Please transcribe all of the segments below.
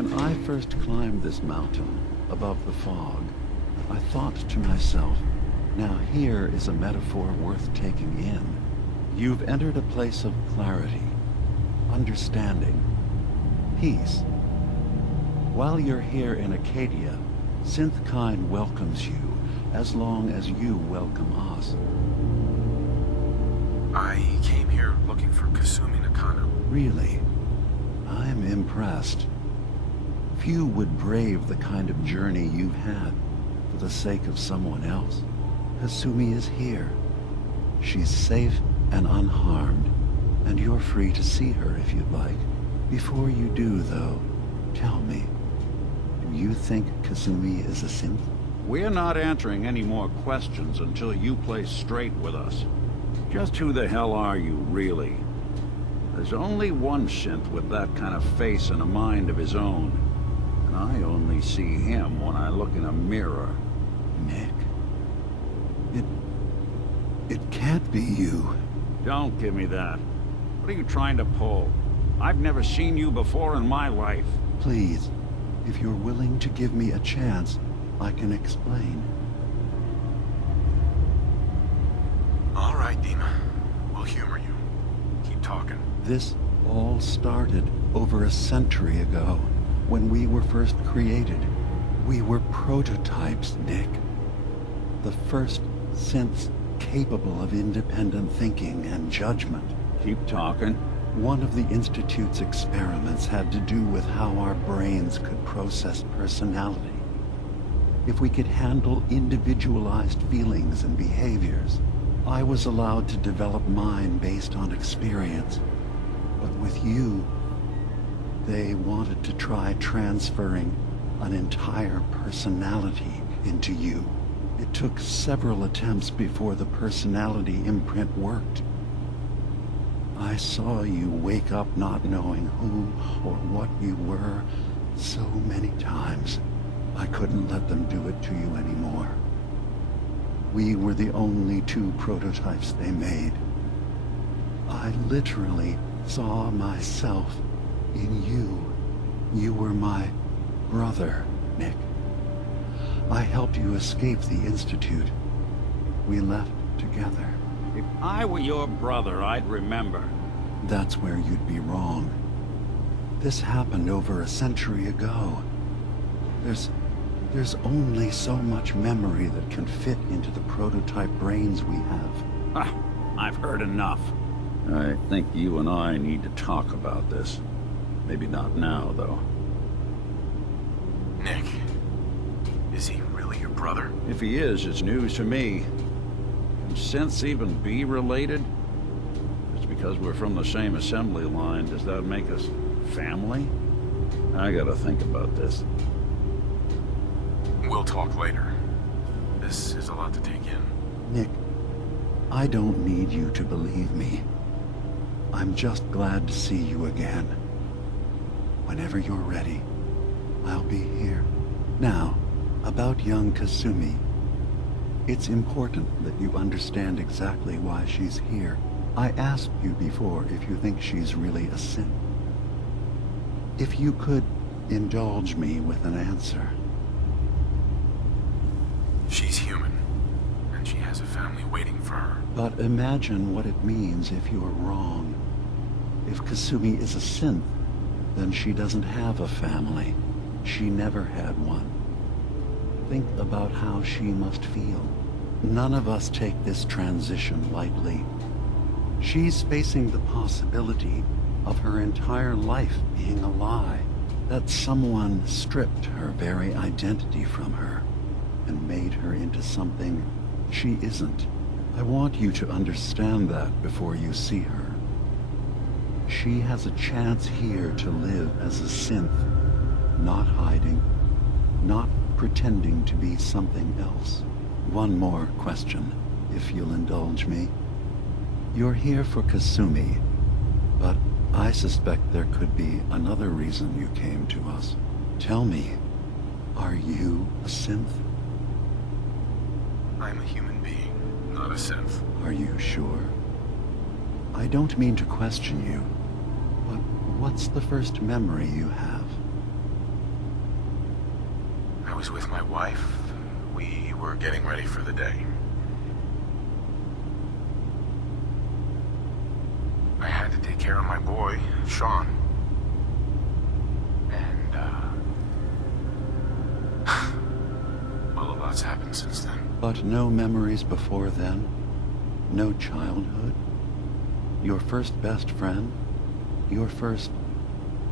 When I first climbed this mountain above the fog, I thought to myself, now here is a metaphor worth taking in. You've entered a place of clarity, understanding, peace. While you're here in Acadia, Synthkind welcomes you as long as you welcome us. I came here looking for Kasumi Nakano. Really? I'm impressed. Few would brave the kind of journey you've had for the sake of someone else. Kasumi is here. She's safe and unharmed, and you're free to see her if you'd like. Before you do, though, tell me, do you think Kasumi is a synth? We're not answering any more questions until you play straight with us. Just who the hell are you, really? There's only one synth with that kind of face and a mind of his own. And I only see him when I look in a mirror. Nick. It can't be you. Don't give me that. What are you trying to pull? I've never seen you before in my life. Please, if you're willing to give me a chance, I can explain. All right, Dima. We'll humor you. Keep talking. This all started over a century ago, when we were first created. We were prototypes, Nick. The first synths capable of independent thinking and judgment. Keep talking. One of the Institute's experiments had to do with how our brains could process personality. If we could handle individualized feelings and behaviors, I was allowed to develop mine based on experience. But with you, they wanted to try transferring an entire personality into you. It took several attempts before the personality imprint worked. I saw you wake up not knowing who or what you were so many times. I couldn't let them do it to you anymore. We were the only two prototypes they made. I literally saw myself in you. You were my brother, Nick. I helped you escape the Institute. We left together. If I were your brother, I'd remember. That's where you'd be wrong. This happened over a century ago. There's only so much memory that can fit into the prototype brains we have. Ah, I've heard enough. I think you and I need to talk about this. Maybe not now, though. Nick, is he really your brother? If he is, it's news to me. Can synths even be related? Just because we're from the same assembly line, does that make us family? I gotta think about this. We'll talk later. This is a lot to take in. Nick, I don't need you to believe me. I'm just glad to see you again. Whenever you're ready, I'll be here. Now, about young Kasumi. It's important that you understand exactly why she's here. I asked you before if you think she's really a synth. If you could indulge me with an answer. She's human, and she has a family waiting for her. But imagine what it means if you're wrong. If Kasumi is a synth, then she doesn't have a family. She never had one. Think about how she must feel. None of us take this transition lightly. She's facing the possibility of her entire life being a lie, that someone stripped her very identity from her and made her into something she isn't. I want you to understand that before you see her. She has a chance here to live as a synth, not hiding, not pretending to be something else. One more question, if you'll indulge me. You're here for Kasumi, but I suspect there could be another reason you came to us. Tell me, are you a synth? I'm a human being, not a synth. Are you sure? I don't mean to question you, but what's the first memory you have? was with my wife. We were getting ready for the day. I had to take care of my boy, Sean. And, well, a lot's happened since then. But no memories before then? No childhood? Your first best friend? Your first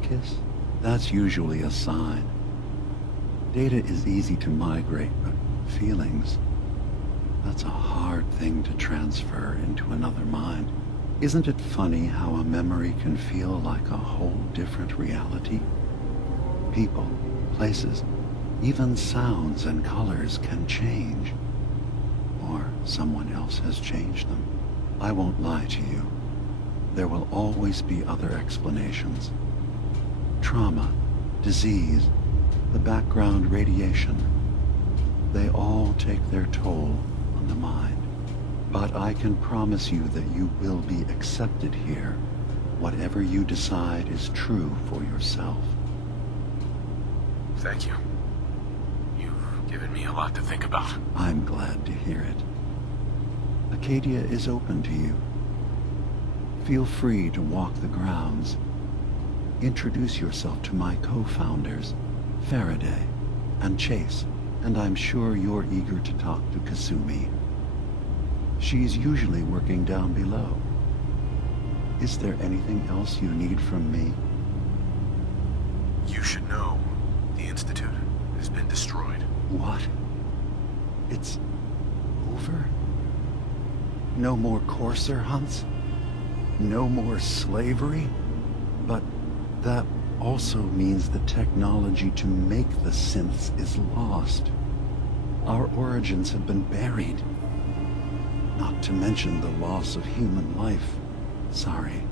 kiss? That's usually a sign. Data is easy to migrate, but feelings, that's a hard thing to transfer into another mind. Isn't it funny how a memory can feel like a whole different reality? People, places, even sounds and colors can change. Or someone else has changed them. I won't lie to you. There will always be other explanations. Trauma, disease, the background radiation, they all take their toll on the mind. But I can promise you that you will be accepted here, whatever you decide is true for yourself. Thank you. You've given me a lot to think about. I'm glad to hear it. Acadia is open to you. Feel free to walk the grounds. Introduce yourself to my co-founders, Faraday and Chase, and I'm sure you're eager to talk to Kasumi. She's usually working down below. Is there anything else you need from me? You should know the Institute has been destroyed. What? It's over? No more courser hunts? No more slavery? But that also means the technology to make the synths is lost. Our origins have been buried. Not to mention the loss of human life. Sorry.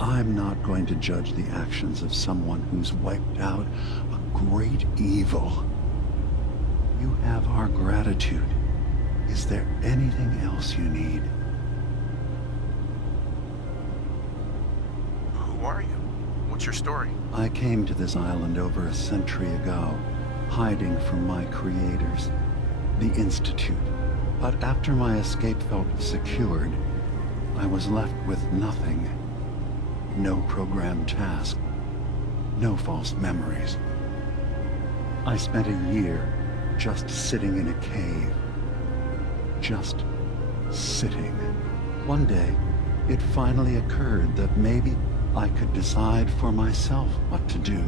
I'm not going to judge the actions of someone who's wiped out a great evil. You have our gratitude. Is there anything else you need? Who are you? What's your story? I came to this island over a century ago, hiding from my creators, the Institute. But after my escape felt secured, I was left with nothing. No programmed task. No false memories. I spent a year just sitting in a cave. Just sitting. One day, it finally occurred that maybe I could decide for myself what to do,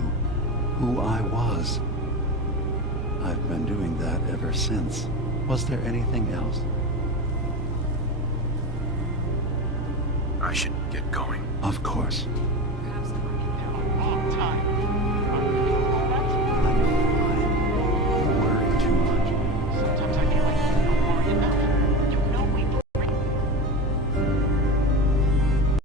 who I was. I've been doing that ever since. Was there anything else? I should get going. Of course. Perhaps I've been there a long time.